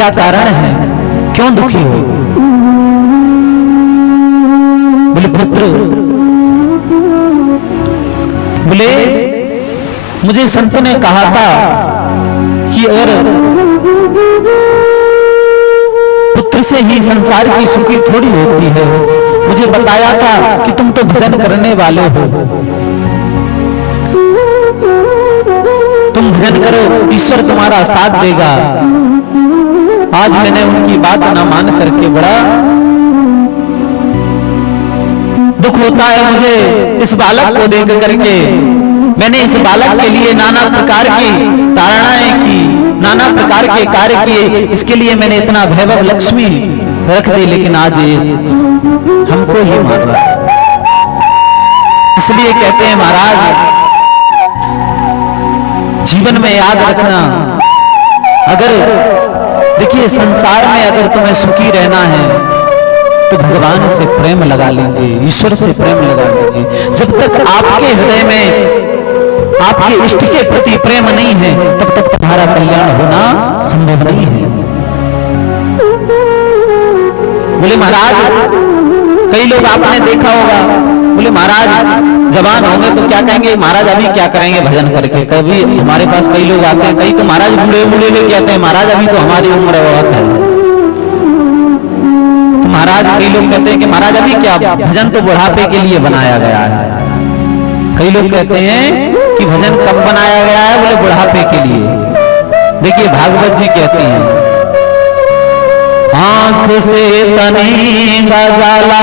क्या कारण है, क्यों दुखी हो? बोले पुत्र, बोले मुझे संत ने कहा था कि अगर पुत्र से ही संसार की सुखी थोड़ी होती है। मुझे बताया था कि तुम तो भजन करने वाले हो, तुम भजन करो, ईश्वर तुम्हारा साथ देगा। आज मैंने उनकी बात न मान करके बड़ा दुख होता है मुझे इस बालक को देख करके। मैंने इस बालक के लिए नाना प्रकार की ताड़नाएं की, नाना प्रकार के कार्य किए, इसके लिए मैंने इतना वैभव लक्ष्मी रख दी, लेकिन आज इस हमको ही मार रहा है। इसलिए कहते हैं महाराज, जीवन में याद रखना, अगर देखिए संसार में अगर तुम्हें सुखी रहना है तो भगवान से प्रेम लगा लीजिए, ईश्वर से प्रेम लगा लीजिए। जब तक आपके हृदय में आपके इष्ट के प्रति प्रेम नहीं है, तब तक तुम्हारा कल्याण होना संभव नहीं है। बोले महाराज, कई लोग आपने देखा होगा, बोले महाराज जवान होंगे तो क्या कहेंगे, महाराज अभी क्या करेंगे भजन करके। कभी हमारे पास कई लोग आते हैं, कई तो महाराज बूढ़े बूढ़े लोग कहते हैं महाराज अभी तो हमारी उम्र बहुत है। तो महाराज कई लोग कहते हैं कि महाराज अभी क्या, भजन तो बुढ़ापे के लिए बनाया गया है। कई लोग कहते हैं कि भजन कब बनाया गया है, बोले बुढ़ापे के लिए। देखिए भागवत जी कहते हैं, आंख से तनेगा जाला,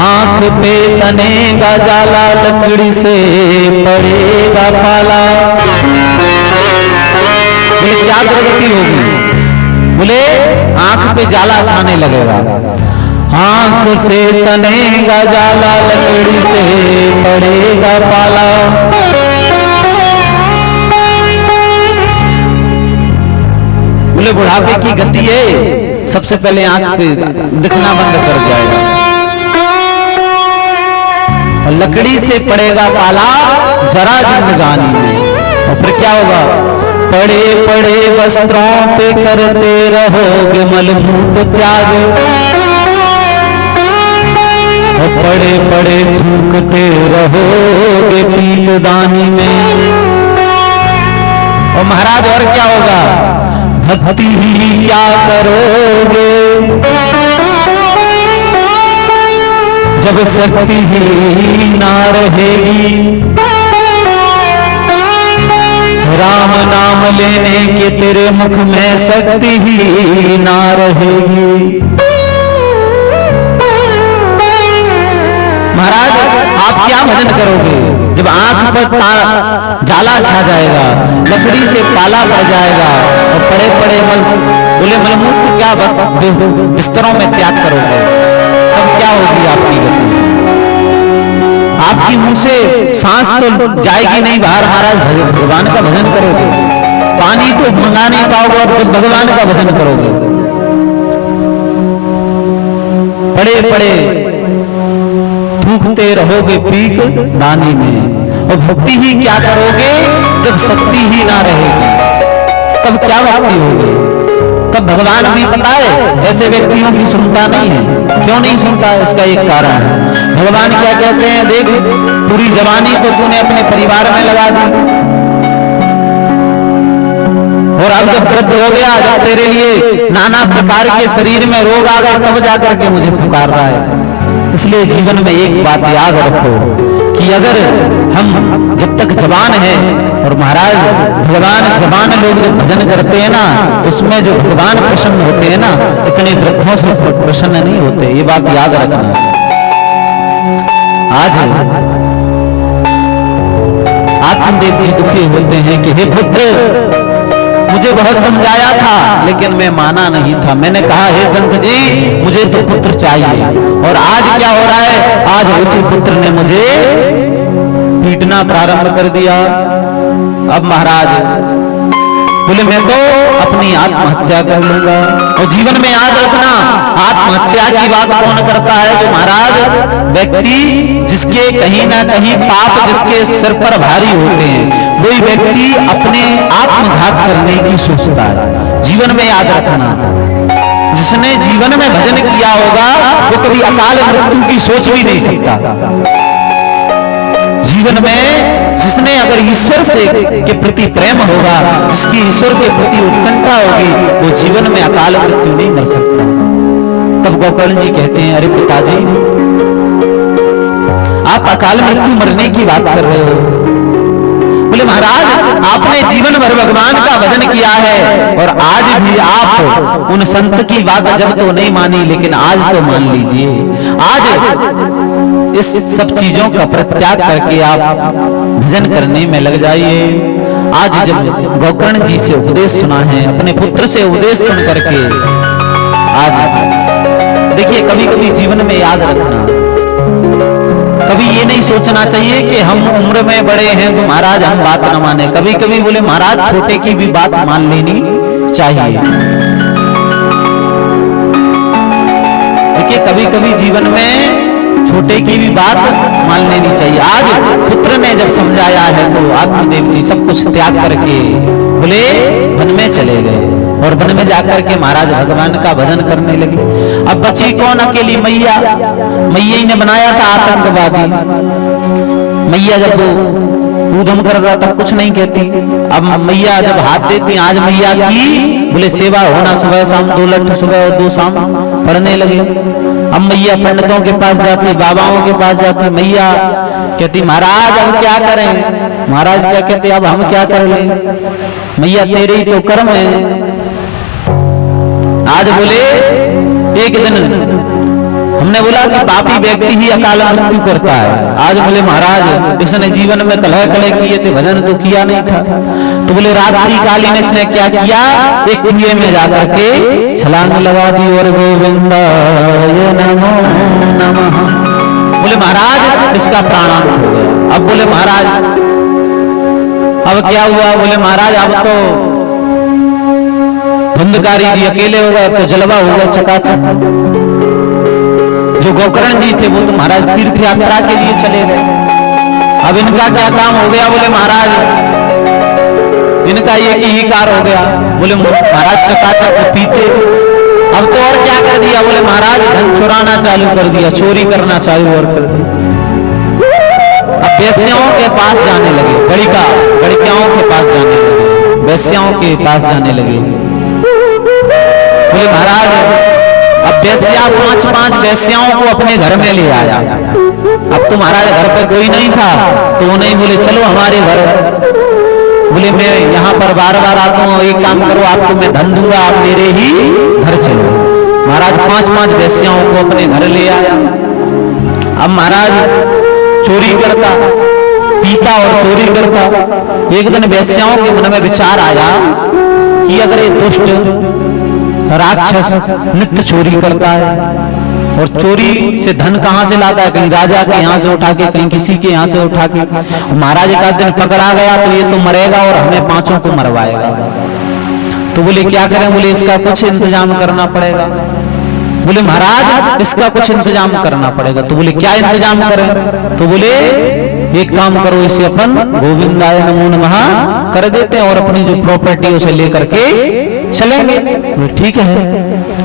आंख पे तनेगा जाला, लकड़ी से पड़ेगा पाला। बोले क्या दुर्गति होगी, बोले आंख पे जाला छाने लगेगा। आंख से तनेगा जाला, लकड़ी से पड़ेगा पाला। बोले बुढ़ापे की गति है, सबसे पहले आंख पे दिखना बंद कर जाएगा, और लकड़ी से पड़ेगा पाला जरा जिंदगानी में। और फिर क्या होगा, पड़े पड़े वस्त्रों पे करते रहोगे मलमूत त्याग, और पड़े पड़े थूकते रहोगे पीलदानी में। और महाराज और क्या होगा, भक्ति ही क्या करोगे जब शक्ति ही ना रहेगी। राम नाम लेने के तेरे मुख में शक्ति ही ना रहेगी। महाराज आप क्या भजन करोगे जब आंख पर जाला छा जाएगा, लकड़ी से पाला पड़ जाएगा, और पड़े पड़े बोले मलमूत्र क्या बिस्तरों में त्याग करोगे, तब क्या होगी आपकी गति? आपकी मुंह से सांस तो जाएगी नहीं बाहर। महाराज भगवान का भजन करोगे, पानी तो मंगा नहीं पाओगे और भगवान का भजन करोगे। पड़े पड़े थूकते रहोगे पीक दानी में, और भक्ति ही क्या करोगे जब शक्ति ही ना रहेगी, तब क्या भक्ति होगी? तब भगवान भी पता है ऐसे व्यक्तियों की सुनता नहीं है। क्यों नहीं सुनता, इसका एक कारण है। भगवान क्या कहते हैं, देख पूरी जवानी तो तूने अपने परिवार में लगा दी, और अब जब वृद्ध हो गया, जब तेरे लिए नाना प्रकार के शरीर में रोग आ गए, तब जाकर के मुझे पुकार रहा है। इसलिए जीवन में एक बात याद रखो कि अगर हम जब तक जवान है, और महाराज भगवान जवान लोग जब भजन करते हैं ना, उसमें जो भगवान प्रसन्न होते हैं ना, इतने वृद्धों से प्रसन्न नहीं होते, ये बात याद रखना। आज आत्मदेव जी दुखी होते हैं कि हे पुत्र, मुझे बहुत समझाया था लेकिन मैं माना नहीं था। मैंने कहा हे संत जी मुझे तो पुत्र चाहिए, और आज क्या हो रहा है, आज उसी पुत्र ने मुझे पीटना प्रारंभ कर दिया। अब महाराज बोले मैं तो अपनी आत्महत्या कर लूंगा। और जीवन में याद रखना, आत्महत्या की बात कौन करता है? जो महाराज व्यक्ति जिसके कहीं ना कहीं पाप जिसके सिर पर भारी होते हैं, कोई व्यक्ति अपने आत्मघात करने की सोचता है। जीवन में याद रखना, जिसने जीवन में भजन किया होगा वो कभी अकाल मृत्यु की सोच भी नहीं सकता। जीवन में जिसने अगर ईश्वर से के प्रति प्रेम होगा, जिसकी ईश्वर के प्रति उत्कंठा होगी, वो जीवन में अकाल मृत्यु नहीं मर सकता। तब गोकर्ण जी कहते हैं, अरे पिताजी, आप अकाल मृत्यु मरने की बात कर रहे हो। बोले महाराज, आपने जीवन भर भगवान का भजन किया है और आज भी आप उन संत की बात जब तो नहीं मानी, लेकिन आज तो मान लीजिए। आज इस सब चीजों का परित्याग करके आप भजन करने में लग जाइए। आज जब गोकर्ण जी से उपदेश सुना है, अपने पुत्र से उपदेश सुन करके, आज देखिए, कभी कभी जीवन में याद रखना, कभी ये नहीं सोचना चाहिए कि हम उम्र में बड़े हैं तो महाराज हम बात न माने। कभी कभी बोले महाराज छोटे की भी बात मान लेनी चाहिए। देखिए, कभी कभी जीवन में छोटे की भी बात मान लेनी चाहिए। आज पुत्र ने जब समझाया है तो आत्मदेव जी सब कुछ त्याग करके बोले वन में चले गए और वन में जाकर के महाराज भगवान का भजन करने लगे। अब बची कौन? अकेली मैया। मैया ही ने बनाया था आतंकवादी। मैया जब ऊधम करता तब कुछ नहीं कहती, अब मैया जब हाथ देती, आज मैया की बोले सेवा होना, सुबह शाम 2 लठ सुबह और 2 शाम पढ़ने लगे। अब मैया पंडितों के पास जाती, बाबाओं के पास जाती, मैया कहती महाराज अब क्या करें? महाराज क्या कहते, अब हम क्या कर लें? मैया तेरे ही तो कर्म है। आज बोले एक दिन हमने बोला कि पापी व्यक्ति ही अकाल मृत्यु करता है। आज बोले महाराज इसने जीवन में कलह कलह किए थे, भजन तो किया नहीं था। तो बोले रात्रि कालीन इसने क्या किया, एक कुएं में जाकर के छलांग लगा दी और गोविंदाय नमो नमः। बोले महाराज इसका प्राणांत हो गया। अब बोले महाराज अब क्या हुआ? बोले महाराज अब तो धुंधकारी जी अकेले हो गए, तो जलवा हो गया चकाचक। जो गोकर्ण जी थे वो तो महाराज तीर्थ यात्रा के लिए चले गए। अब इनका क्या काम हो गया? बोले महाराज इनका एक ही कार हो गया। बोले महाराज चकाचक पीते। अब तो और क्या कर दिया? बोले महाराज धन चुराना चालू कर दिया, चोरी करना चालू और कर दिया। अब वेश्याओं के पास जाने लगे, गड़िकाओं के पास जाने लगे, वेश्याओं के पास जाने लगे। बोले महाराज अब वेश्या 5-5 वेश्याओं को अपने घर में ले आया। अब तो महाराज घर पे कोई नहीं था, तो वो नहीं बोले चलो हमारे घर। बोले मैं यहाँ पर बार-बार आता हूँ, एक काम करो आपको मैं धन दूंगा, आप मेरे ही घर चलो। महाराज 5-5 वेश्याओं को अपने घर ले आया। अब महाराज चोरी करता, पीता और चोरी करता। एक दिन वेश्याओं के मन में विचार आया कि अगर ये दुष्ट राक्षस नित्य चोरी करता है और चोरी से धन कहां से लाता है, कहीं राजा के यहाँ से उठा के, कहीं किसी के यहाँ से उठा के। महाराज एक दिन पकड़ा गया तो ये तो मरेगा और हमें 5 को मरवाएगा। तो बोले क्या करें? बोले इसका कुछ इंतजाम करना पड़ेगा। बोले महाराज इसका कुछ इंतजाम करना पड़ेगा। तो बोले क्या इंतजाम करें? तो बोले एक काम करो, इसे अपन गोविंदाय नमो नमः कर देते हैं और अपनी जो प्रॉपर्टी उसे लेकर के चलेंगे। ठीक है।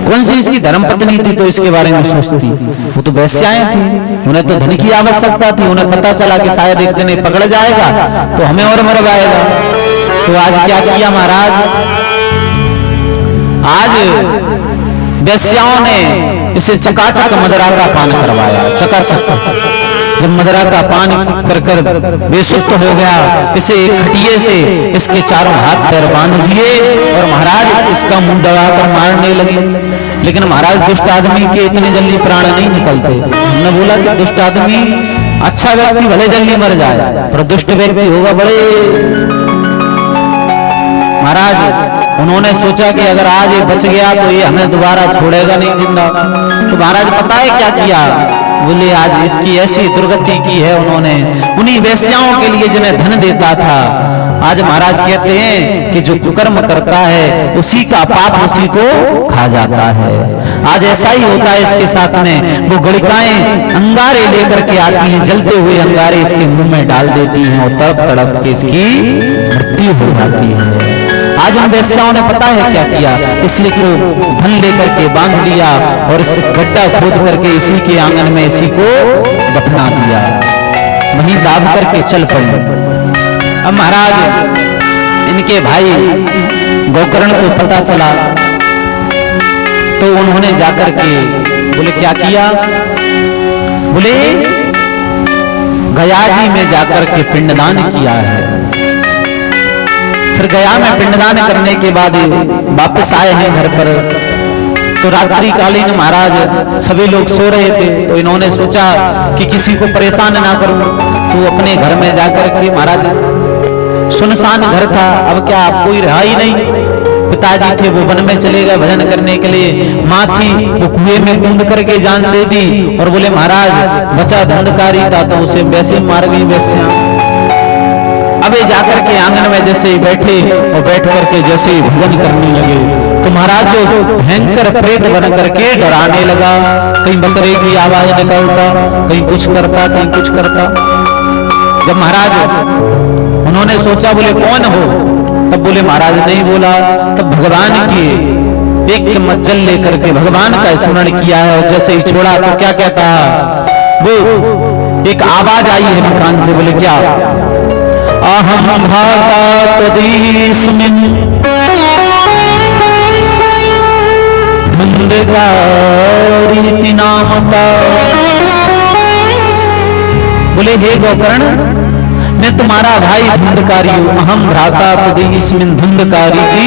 कौन सी इसकी धर्मपत्नी थी तो इसके बारे में सोचती? वो तो वेश्याएं थी, उन्हें तो धन की आवश्यकता थी। उन्हें पता चला कि शायद एक दिन पकड़ जाएगा तो हमें और मरवाएगा। तो आज क्या किया महाराज? आज वेश्याओं ने इसे चकाचक मदरा का पान करवाया। चकाचक जब मदरा का पान कर कर बेसुध हो गया, इसे एक खटिये से इसके चारों हाथ पैर बांध दिए और महाराज इसका मुंह दबाकर मारने लगे। लेकिन महाराज दुष्ट आदमी के इतने जल्दी प्राण नहीं निकलते। हमने बोला कि दुष्ट आदमी, अच्छा व्यक्ति भले जल्दी मर जाए पर दुष्ट व्यक्ति होगा बड़े। महाराज उन्होंने सोचा कि अगर आज ये बच गया तो ये हमें दोबारा छोड़ेगा नहीं जिंदा। तो महाराज पता है क्या किया? बोले आज इसकी ऐसी दुर्गति की है उन्होंने, उन्हीं वेश्याओं के लिए जिन्हें धन देता था, आज महाराज कहते हैं कि जो कुकर्म करता है उसी का पाप उसी को खा जाता है। आज ऐसा ही होता है इसके साथ में। वो गणिकाएं अंगारे लेकर के आती हैं, जलते हुए अंगारे इसके मुंह में डाल देती हैं और तड़प तड़प के इसकी मृत्यु हो जाती है। आज उन वेश्याओं ने पता है क्या किया, इसलिए को धन लेकर के बांध लिया और इस गड्ढा खोद करके इसी के आंगन में इसी को दफना दिया, वहीं दाब करके चल पड़े। अब महाराज इनके भाई गोकर्ण को पता चला तो उन्होंने जाकर के बोले क्या किया, बोले गया जी में जाकर के पिंडदान किया है। फिर गया में पिंडदान करने के बाद वापस आए हैं घर पर, तो रात्रि कालीन महाराज सभी लोग सो रहे थे, तो इन्होंने सोचा कि किसी को परेशान ना करूं, तो अपने घर में जाकर के महाराज सुनसान घर था, अब क्या कोई रहा ही नहीं। पिताजी थे वो वन में चले गए भजन करने के लिए, माँ थी वो कुएं में कूद करके जान दे दी, और बोले महाराज बचा धंधकारी था तो उसे वैसे मार गई वेश्या। अबे जाकर के आंगन में जैसे ही बैठे और बैठ करके जैसे ही भजन करने लगे तो महाराज जो भयंकर प्रेत बन करके डराने लगा, कहीं बकरे की आवाज निकलता, कहीं कुछ करता, कहीं कुछ करता। जब महाराज उन्होंने सोचा बोले कौन हो, तब बोले महाराज नहीं बोला, तब भगवान की एक चम्मच जल लेकर के भगवान का स्मरण किया है, और जैसे ही छोड़ा तो क्या कहता, वो एक आवाज आई है कान से, बोले क्या, अहम भाता तदीस्मिन् धुंधकारीति नामता। बोले हे गोकर्ण मैं तुम्हारा भाई धुंधकारी हूं, अहम भ्राता तदीस्मिन् धुंधकारीति